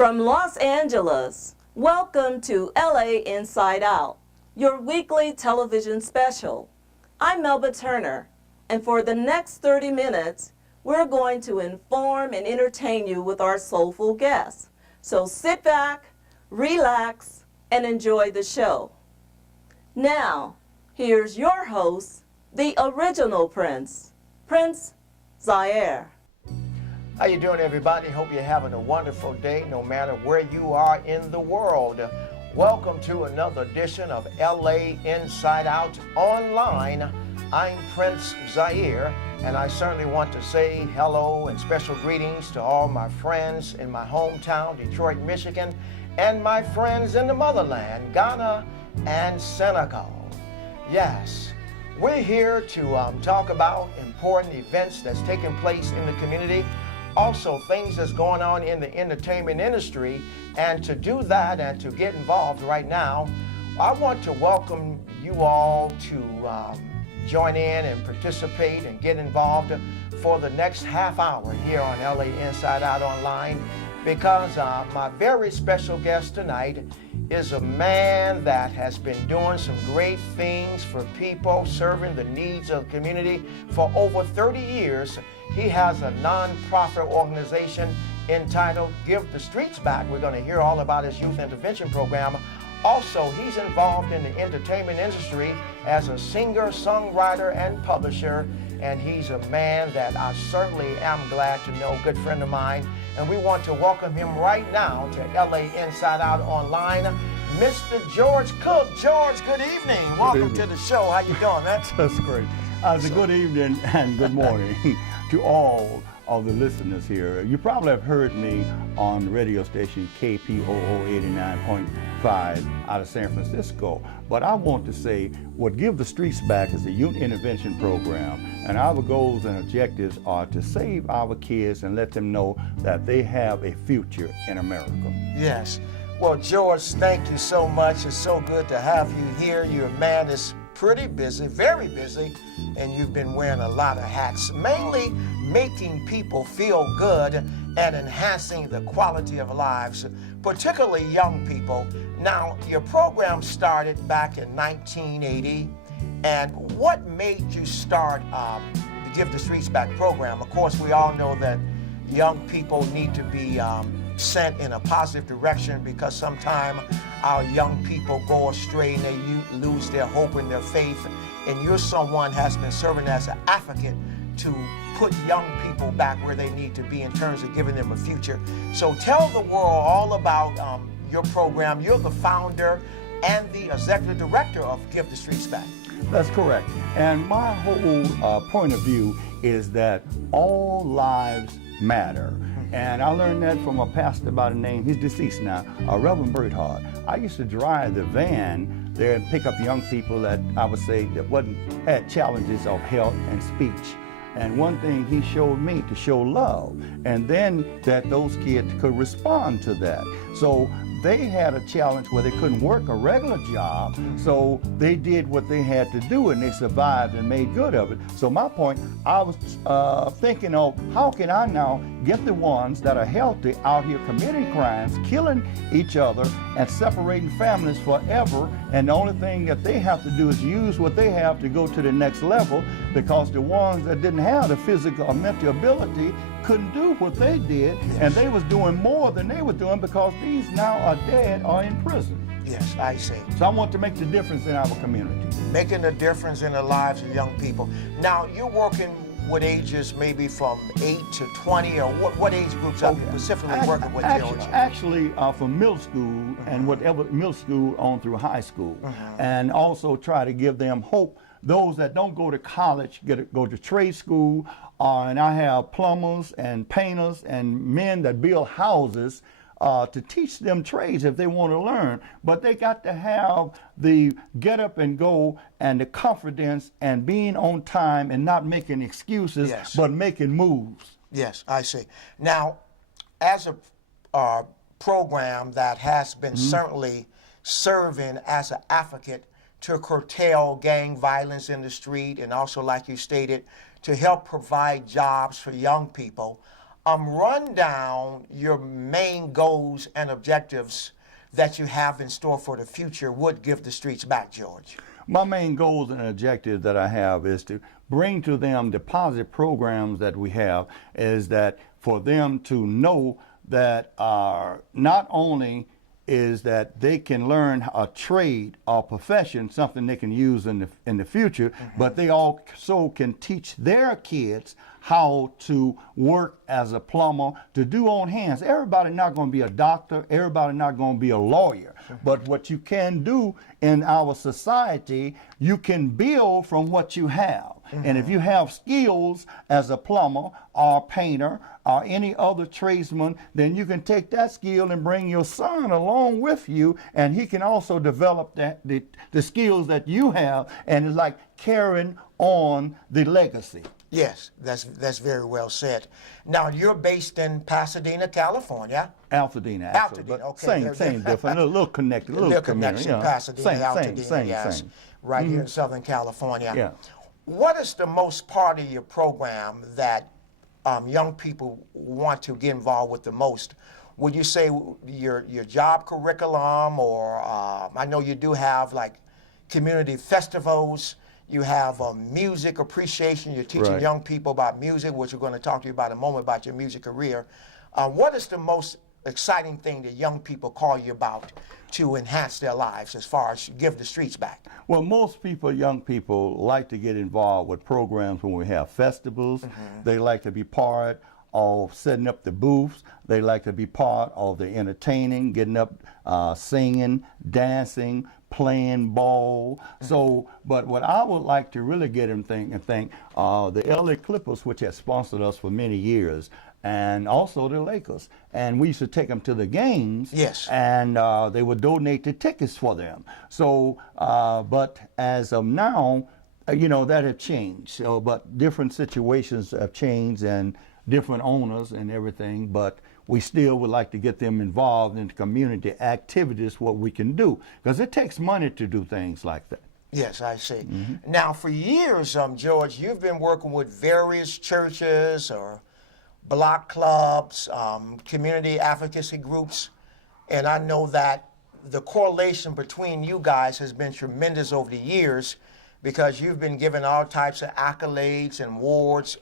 From Los Angeles, welcome to LA Inside Out, your weekly television special. I'm Melba Turner, and for the next 30 minutes, we're going to inform and entertain you with our soulful guests. So sit back, relax, and enjoy the show. Now, here's your host, the original Prince, Prince Zaire. How you doing, everybody? Hope you're having a wonderful day no matter where you are in the world. Welcome to another edition of LA Inside Out Online. I'm Prince Zaire, and I certainly want to say hello and special greetings to all my friends in my hometown, Detroit, Michigan, and my friends in the motherland, Ghana and Senegal. Yes, we're here to talk about important events that's taking place in the community, also things that's going on in the entertainment industry. And to do that and to get involved right now, I want to welcome you all to join in and participate and get involved for the next half hour here on LA Inside Out Online, because my very special guest tonight is a man that has been doing some great things for people, serving the needs of the community for over 30 years. He has a non-profit organization entitled Give the Streets Back. We're going to hear all about his youth intervention program. Also, he's involved in the entertainment industry as a singer, songwriter, and publisher. And he's a man that I certainly am glad to know, good friend of mine. And we want to welcome him right now to LA Inside Out Online, Mr. George Cook. George, good evening. Welcome to the show. How you doing, man? That's great. Good evening and good morning to all of the listeners here. You probably have heard me on the radio station KPOO 89.5 out of San Francisco. But I want to say what Give the Streets Back is a youth intervention program, and our goals and objectives are to save our kids and let them know that they have a future in America. Yes. Well, George, thank you so much. It's so good to have you here. You're a man that's pretty busy, very busy, and you've been wearing a lot of hats, mainly making people feel good and enhancing the quality of lives, particularly young people. Now, your program started back in 1980, and what made you start the Give the Streets Back program? Of course, we all know that young people need to be sent in a positive direction, because sometimes our young people go astray and they lose their hope and their faith. And you're someone has been serving as an advocate to put young people back where they need to be in terms of giving them a future. So tell the world all about your program. You're the founder and the executive director of Give the Streets Back. That's correct. And my whole point of view is that all lives matter. And I learned that from a pastor by the name, he's deceased now, Reverend Bert Hart. I used to drive the van there and pick up young people that I would say that had challenges of health and speech. And one thing he showed me to show love, and then that those kids could respond to that. So they had a challenge where they couldn't work a regular job, so they did what they had to do, and they survived and made good of it. So my point, I was thinking of how can I now get the ones that are healthy out here committing crimes, killing each other, and separating families forever, and the only thing that they have to do is use what they have to go to the next level, because the ones that didn't have the physical or mental ability couldn't do what they did, and they was doing more than they were doing because these now are dead or in prison. Yes, I see. So I want to make the difference in our community. Making a difference in the lives of young people. Now, you're working with ages maybe from 8 to 20, or what age groups are you specifically working with, George? Actually, from middle school and whatever middle school on through high school, and also try to give them hope. Those that don't go to college go to trade school, and I have plumbers and painters and men that build houses to teach them trades if they want to learn. But they got to have the get up and go and the confidence and being on time and not making excuses, but making moves. Yes, I see. Now, as a program that has been certainly serving as an advocate to curtail gang violence in the street, and also, like you stated, to help provide jobs for young people. Run down your main goals and objectives that you have in store for the future would Give the Streets Back, George. My main goals and objectives that I have is to bring to them the positive programs that we have, is that for them to know that not only is that they can learn a trade or profession, something they can use in the future, but they also can teach their kids how to work as a plumber, to do on hands. Everybody not going to be a doctor, everybody not going to be a lawyer, but what you can do in our society, you can build from what you have. And if you have skills as a plumber or painter or any other tradesman, then you can take that skill and bring your son along with you, and he can also develop the skills that you have, and it's like carrying on the legacy. Yes, that's very well said. Now, you're based in Pasadena, California. Altadena, actually. Altadena, But okay. Same different, a little connected, a little community, connection, Pasadena, Altadena, yes, same. right here in Southern California. Yeah. What is the most part of your program that young people want to get involved with the most? Would you say your job curriculum, or I know you do have like community festivals, you have music appreciation, you're teaching Right. young people about music, which we're going to talk to you about in a moment about your music career. What is the most exciting thing that young people call you about to enhance their lives as far as Give the Streets Back? Well, most people, young people, like to get involved with programs when we have festivals. They like to be part of setting up the booths. They like to be part of the entertaining, getting up, singing, dancing, playing ball. So, but what I would like to really get them thank the LA Clippers, which has sponsored us for many years, and also the Lakers. And we used to take them to the games. Yes. And they would donate the tickets for them. So, but as of now, that had changed. So, but different situations have changed and different owners and everything. But we still would like to get them involved in the community activities, what we can do. Because it takes money to do things like that. Yes, I see. Now, for years, George, you've been working with various churches or block clubs, community advocacy groups, and I know that the correlation between you guys has been tremendous over the years, because you've been given all types of accolades and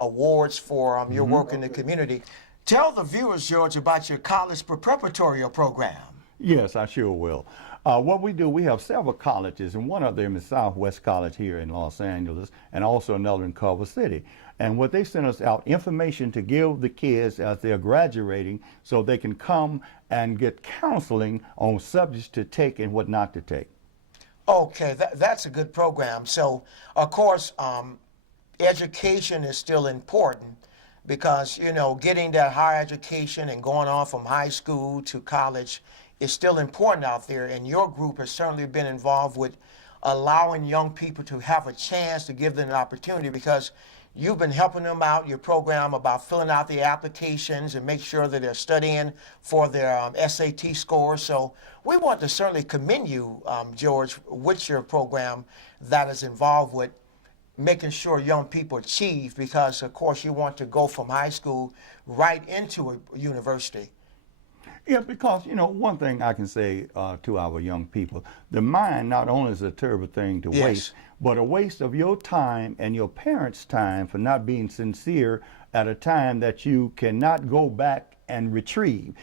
awards for your work in the community. Tell the viewers, George, about your college preparatory program. Yes, I sure will. What we do, we have several colleges, and one of them is Southwest College here in Los Angeles, and also another in Culver City. And what they send us out information to give the kids as they're graduating, so they can come and get counseling on subjects to take and what not to take. Okay, that's a good program. So, of course, education is still important, because, getting that higher education and going on from high school to college is still important out there. And your group has certainly been involved with allowing young people to have a chance to give them an opportunity, because you've been helping them out, your program, about filling out the applications and make sure that they're studying for their SAT scores. So we want to certainly commend you, George, with your program that is involved with making sure young people achieve, because, of course, you want to go from high school right into a university. Yeah, because, one thing I can say to our young people, the mind not only is a terrible thing to waste, but a waste of your time and your parents' time for not being sincere at a time that you cannot go back and retrieve.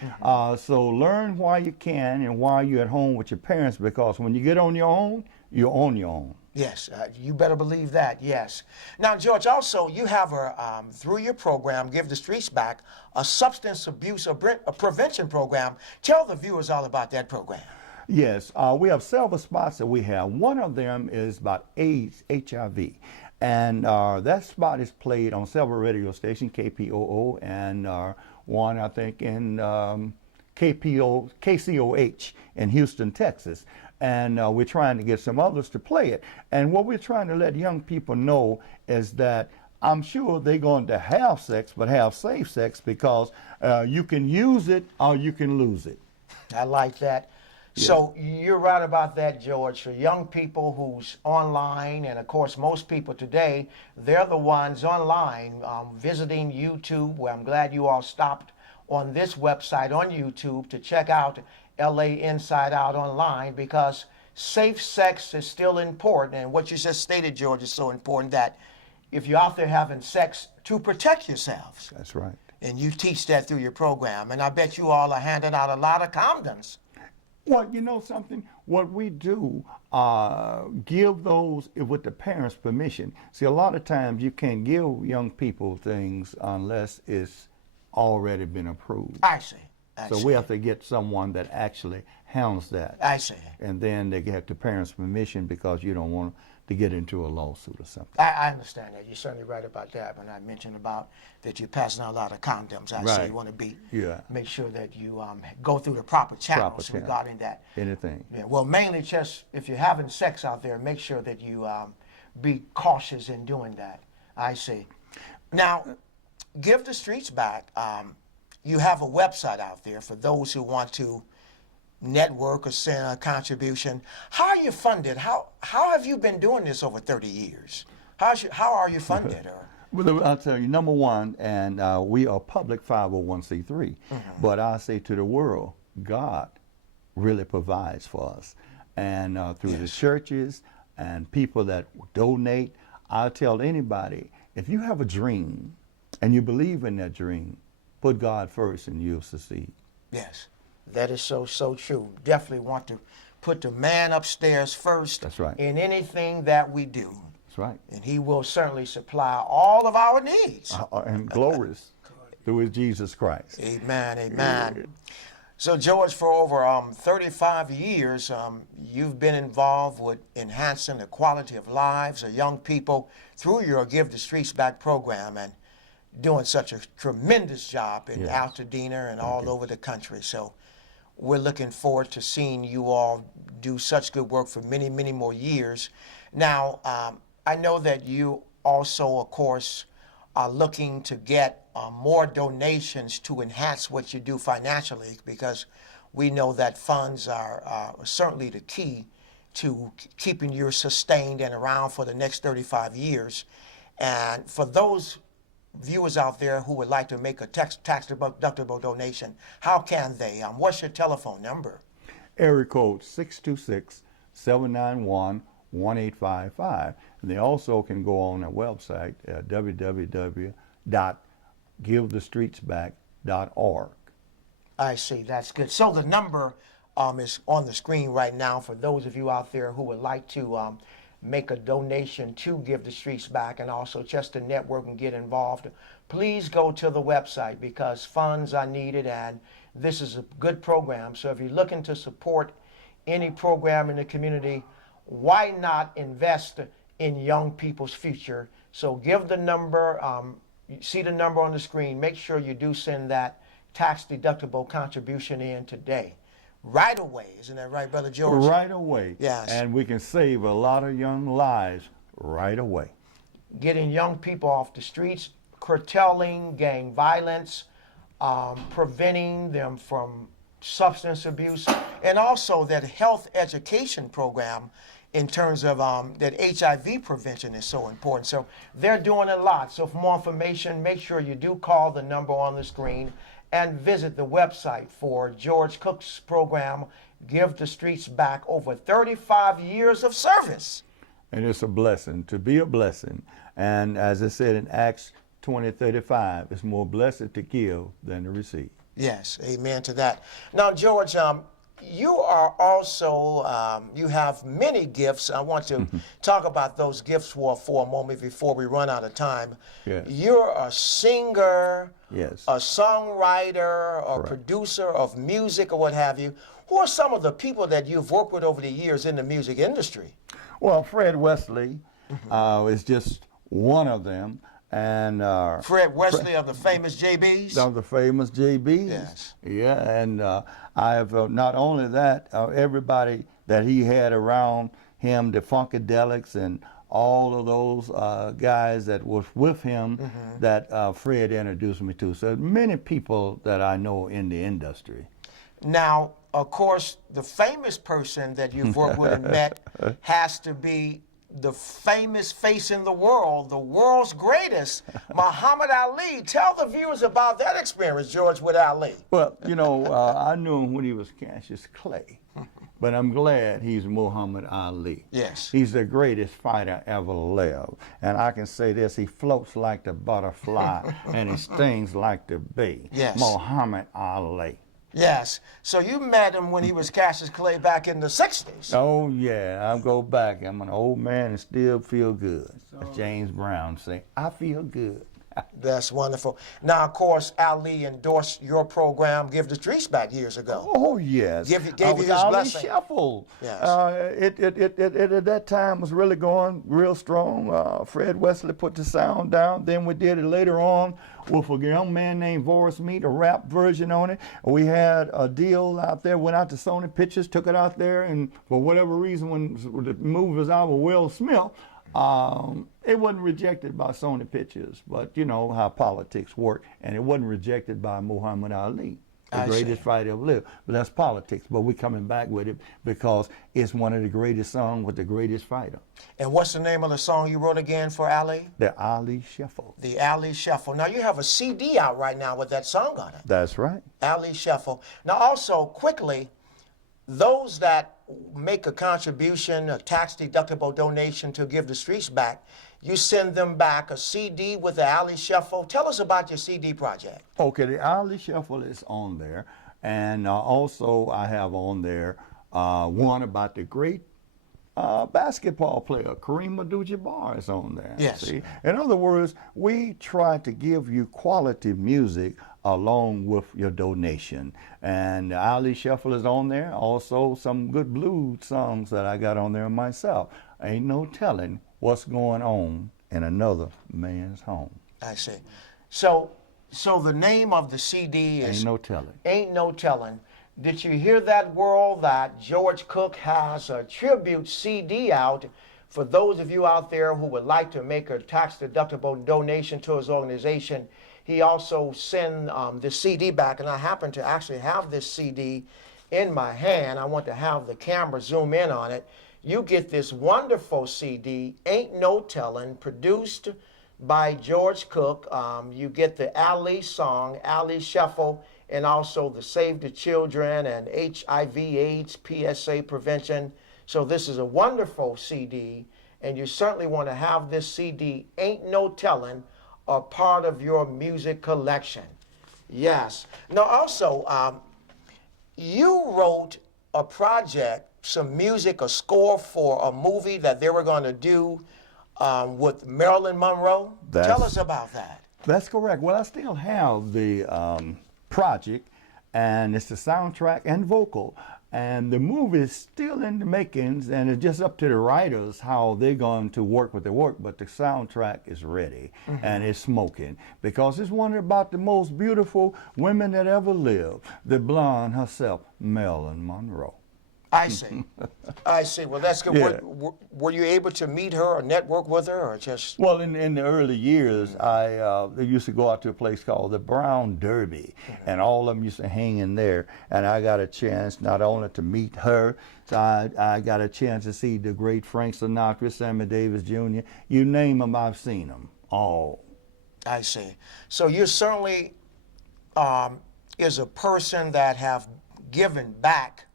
So learn while you can and while you're at home with your parents, because when you get on your own, you're on your own. Yes, you better believe that, yes. Now, George, also, you have, through your program, Give the Streets Back, a substance abuse prevention program. Tell the viewers all about that program. Yes, we have several spots that we have. One of them is about AIDS, HIV. And that spot is played on several radio stations, KPOO, and one, I think, in KCOH in Houston, Texas. And we're trying to get some others to play it. And what we're trying to let young people know is that I'm sure they're going to have sex, but have safe sex, because you can use it or you can lose it. I like that. So you're right about that, George. For young people who's online, and of course most people today, they're the ones online visiting YouTube, where I'm glad you all stopped on this website on YouTube to check out LA Inside Out online, because safe sex is still important. And what you just stated, George, is so important, that if you're out there having sex, to protect yourselves. That's right. And you teach that through your program. And I bet you all are handing out a lot of condoms. Well, you know something? What we do, give those with the parents' permission. See, a lot of times you can't give young people things unless it's already been approved. I see. So we have to get someone that actually handles that. I see. And then they get the parents' permission, because you don't want to get into a lawsuit or something. I understand that. You're certainly right about that. When I mentioned about that you're passing out a lot of condoms, I say Right. you want to make sure that you go through the proper channels channel. regarding that. Anything. Yeah, well, mainly just if you're having sex out there, make sure that you be cautious in doing that. I see. Now, Give the Streets Back. You have a website out there for those who want to network or send a contribution. How are you funded? How have you been doing this over 30 years? How are you funded? Well, I'll tell you, number one, and we are public 501c3, but I say to the world, God really provides for us. And through the churches and people that donate, I'll tell anybody, if you have a dream and you believe in that dream, put God first and you'll succeed. Yes, that is so true. Definitely want to put the man upstairs first. That's right. In anything that we do. That's right. And he will certainly supply all of our needs. And glorious through his Jesus Christ. Amen, amen. So, George, for over 35 years, you've been involved with enhancing the quality of lives of young people through your Give the Streets Back program, and doing such a tremendous job in Altadena and all over the country. So we're looking forward to seeing you all do such good work for many, many more years. Now, I know that you also, of course, are looking to get more donations to enhance what you do financially, because we know that funds are certainly the key to keeping you sustained and around for the next 35 years. And for those viewers out there who would like to make a tax-deductible donation, how can they? What's your telephone number? Area code 626-791-1855. And they also can go on our website at www.givethestreetsback.org. I see. That's good. So the number is on the screen right now for those of you out there who would like to make a donation to Give the Streets Back, and also just to network and get involved. Please go to the website, because funds are needed, and this is a good program. So if you're looking to support any program in the community, why not invest in young people's future? So give the number, you see the number on the screen. Make sure you do send that tax-deductible contribution in today. Right away, isn't that right, Brother George? Right away. Yes. And we can save a lot of young lives right away. Getting young people off the streets, curtailing gang violence, preventing them from substance abuse, and also that health education program in terms of that HIV prevention is so important. So they're doing a lot. So for more information, make sure you do call the number on the screen and visit the website for George Cook's program, Give the Streets Back, over 35 years of service. And it's a blessing to be a blessing. And as I said in Acts 20:35, it's more blessed to give than to receive. Yes, amen to that. Now, George, you are also, you have many gifts. I want to talk about those gifts for a moment before we run out of time. Yes. You're a singer, Yes. a songwriter, a Correct. producer of music, or what have you. Who are some of the people that you've worked with over the years in the music industry? Well, Fred Wesley is just one of them. And Fred Wesley of the famous JBs? of the famous JBs. Yes. Yeah, and I have not only that, everybody that he had around him, the Funkadelics and all of those guys that was with him that Fred introduced me to. So many people that I know in the industry. Now, of course, the famous person that you've worked with and met has to be the famous face in the world's greatest, Muhammad Ali. Tell the viewers about that experience, George, with Ali. Well, you know, I knew him when he was Cassius Clay, but I'm glad he's Muhammad Ali. Yes. He's the greatest fighter ever lived. And I can say this, he floats like the butterfly and he stings like the bee. Yes. Muhammad Ali. Yes. So you met him when he was Cassius Clay back in the 60s. Oh, yeah, I go back. I'm an old man and still feel good. As James Brown say, I feel good. That's wonderful. Now, of course, Ali endorsed your program, Give the Streets Back, years ago. Oh, yes. Gave you With his Ali blessing. Shuffle. Yes. It at that time was really going real strong. Fred Wesley put the sound down. Then we did it later on with a young man named Voris Meat, a rap version on it. We had a deal out there, went out to Sony Pictures, took it out there, and for whatever reason, when the movie was out with Will Smith, it wasn't rejected by Sony Pictures, but you know how politics work, and it wasn't rejected by Muhammad Ali, the greatest fighter ever lived. But that's politics, but we're coming back with it because it's one of the greatest songs with the greatest fighter. And what's the name of the song you wrote again for Ali? The Ali Shuffle. The Ali Shuffle. Now, you have a CD out right now with that song on it. That's right. Ali Shuffle. Now, also, quickly, those that make a contribution, a tax-deductible donation to Give the Streets Back, you send them back a CD with the Ali Shuffle. Tell us about your CD project. Okay, the Ali Shuffle is on there, and also I have on there one about the great basketball player, Kareem Abdul-Jabbar is on there. Yes. See? In other words, we try to give you quality music along with your donation. And the Ali Shuffle is on there. Also, some good blues songs that I got on there myself. Ain't no telling what's going on in another man's home. I see. So the name of the CD is Ain't no telling. Ain't No Telling. Did you hear that, world, that George Cook has a tribute CD out for those of you out there who would like to make a tax-deductible donation to his organization? He also sent the CD back, and I happen to actually have this CD in my hand. I want to have the camera zoom in on it. You get this wonderful CD, Ain't No Telling, produced by George Cook. You get the Ali song, Ali Shuffle, and also the Save the Children and HIV/AIDS PSA prevention. So this is a wonderful CD, and you certainly want to have this CD, Ain't No Telling, a part of your music collection. Yes. Now also, you wrote a project, some music, a score for a movie that they were going to do with Marilyn Monroe. Tell us about that. That's correct. Well, I still have the project, and it's the soundtrack and vocal. And the movie is still in the makings, and it's just up to the writers how they're going to work with the work. But the soundtrack is ready, and it's smoking, because it's one about the most beautiful women that ever lived, the blonde herself, Marilyn Monroe. I see. I see. Well, that's good. Yeah. Were you able to meet her or network with her, or just? Well, in the early years, I used to go out to a place called the Brown Derby, and all of them used to hang in there. And I got a chance not only to meet her, so I got a chance to see the great Frank Sinatra, Sammy Davis Jr. You name them, I've seen them all. I see. So you certainly is a person that have given back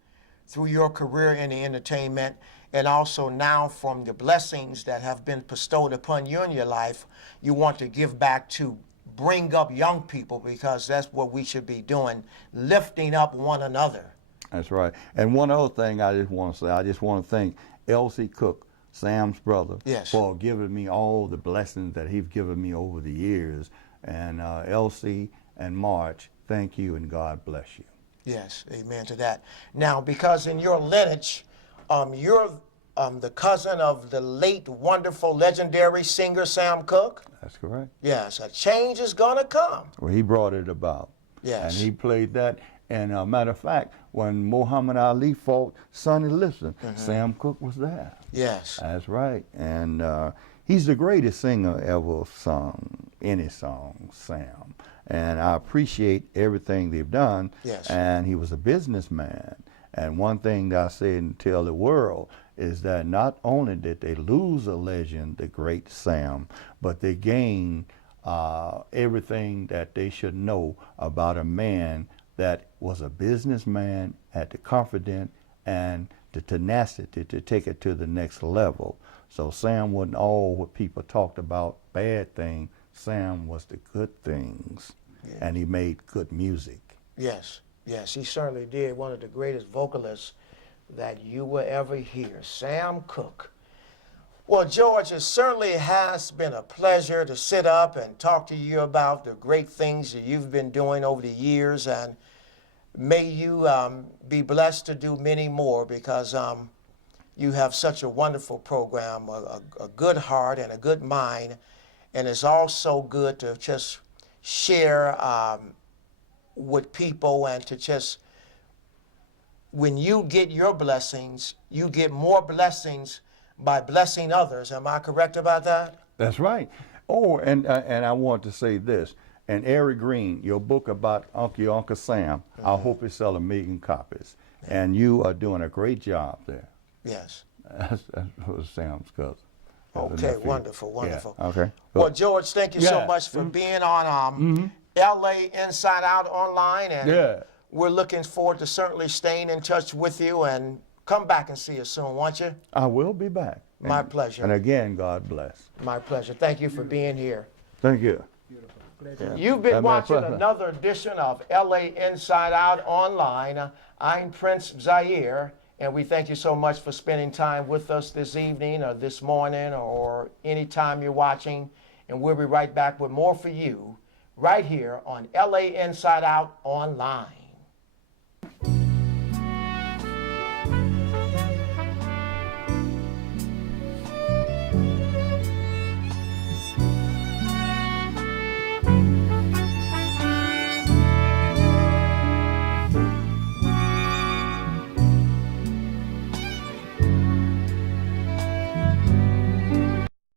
through your career in the entertainment, and also now from the blessings that have been bestowed upon you in your life, you want to give back to bring up young people, because that's what we should be doing, lifting up one another. That's right. And one other thing I just want to say, I just want to thank Elsie Cook, Sam's brother, Yes. for giving me all the blessings that he's given me over the years. And Elsie and March, thank you and God bless you. Yes, amen to that. Now, because in your lineage, you're the cousin of the late, wonderful, legendary singer Sam Cooke. That's correct. Yes, a change is gonna come. Well, he brought it about. Yes. And he played that. And matter of fact, when Muhammad Ali fought Sonny Liston, Sam Cooke was there. Yes. That's right. And he's the greatest singer ever sung any song, Sam. And I appreciate everything they've done. Yes. And he was a businessman. And one thing that I say and tell the world is that not only did they lose a legend, the great Sam, but they gained everything that they should know about a man that was a businessman, had the confidence and the tenacity to take it to the next level. So Sam wasn't all what people talked about, bad things. Sam was the good things, and he made good music. Yes, yes, he certainly did. One of the greatest vocalists that you will ever hear, Sam Cooke. Well, George, it certainly has been a pleasure to sit up and talk to you about the great things that you've been doing over the years, and may you be blessed to do many more, because you have such a wonderful program, a good heart and a good mind, and it's also good to just share with people, and to just, when you get your blessings, you get more blessings by blessing others. Am I correct about that? That's right. Oh, and I want to say this. And Eric Green, your book about Uncle Sam, I hope it sells 1 million copies. And you are doing a great job there. Yes. That was Sam's cousin. Okay, wonderful, wonderful. Yeah, okay. Well, George, thank you so Yeah. much for being on LA Inside Out Online, and Yeah. we're looking forward to certainly staying in touch with you, and come back and see us soon, won't you? I will be back. My pleasure. And again, God bless. My pleasure. Thank you for being here. Thank you. You've been That's my watching pleasure. another edition of LA Inside Out Online. I'm Prince Zaire, and we thank you so much for spending time with us this evening or this morning or any time you're watching. And we'll be right back with more for you right here on LA Inside Out Online.